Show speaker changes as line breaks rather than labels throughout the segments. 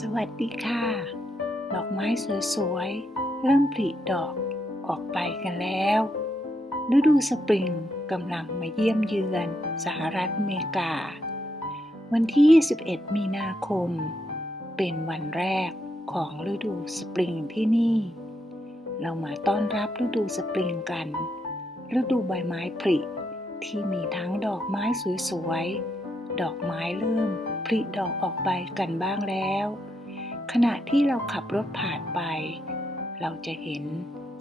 สวัสดีค่ะ ดอกไม้สวยๆ เริ่มผลิดอกออกไปกันแล้ว ฤดูสปริงกำลังมาเยี่ยมเยือนสหรัฐอเมริกา วันที่ 21 มีนาคม เป็นวันแรกของฤดูสปริงที่นี่ เรามาต้อนรับฤดูสปริงกัน ฤดูใบไม้ผลิที่มีทั้งดอกไม้สวยๆ ดอกไม้เริ่มผลิดอกออกใบกันบ้างแล้ว ขณะที่เราขับรถผ่านไป เราจะเห็น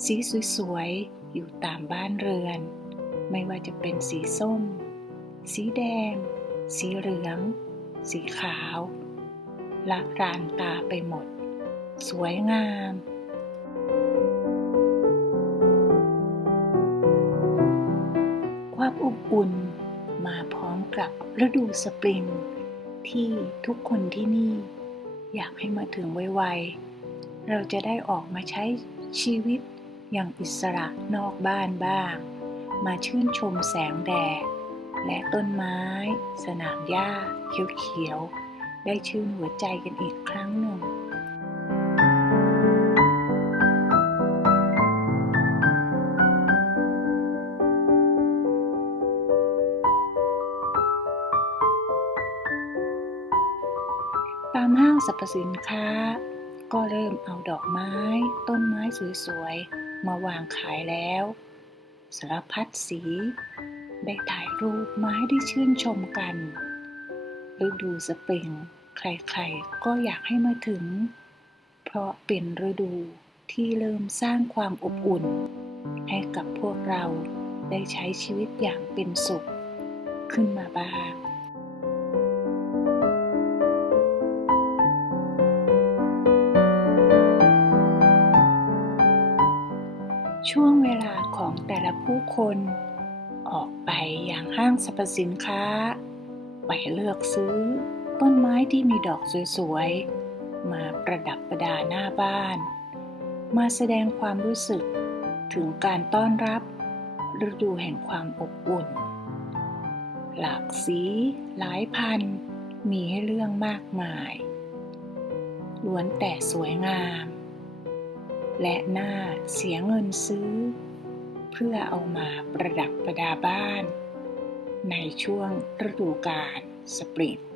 สีสวยๆ อยู่ตามบ้านเรือน ไม่ว่าจะเป็นสีส้ม สีแดง สีเหลือง สีขาวละรานตาไปหมด สวยงามความอบอุ่น มาพร้อมกับฤดูสปริงที่ทุกคนที่นี่อยากให้มาถึงไวๆ เราจะได้ออกมาใช้ชีวิตอย่างอิสระนอกบ้านบ้าง มาชื่นชมแสงแดด และต้นไม้ สนามหญ้าเขียวๆ ได้ชื่นหัวใจกันอีกครั้งหนึ่ง ตามห้างสรรพสินค้า ก็เริ่มเอาดอกไม้ ต้นไม้สวยๆ มาวางขายแล้วสารพัดสี ได้ถ่ายรูปมาให้ได้ชื่นชมกันฤดูสปริงใครๆ ก็อยากให้มาถึง เพราะเป็นฤดูที่เริ่มสร้างความอบอุ่น ให้กับพวกเราได้ใช้ชีวิตอย่างเป็นสุข ขึ้นมาบ้าง ช่วงเวลาของแต่ละผู้คน ออกไปอย่างห้างสรรพสินค้า ไปเลือกซื้อ ต้นไม้ที่มีดอกสวยๆ มาประดับประดาหน้าบ้าน มาแสดงความรู้สึกถึงการต้อนรับฤดูแห่งความอบอุ่น หลากสีหลายพัน มีให้เรื่องมากมาย ล้วนแต่สวยงาม และน่าเสียเงินซื้อ เพื่อเอามาประดับประดาบ้าน ในช่วงฤดูกาลสปริง「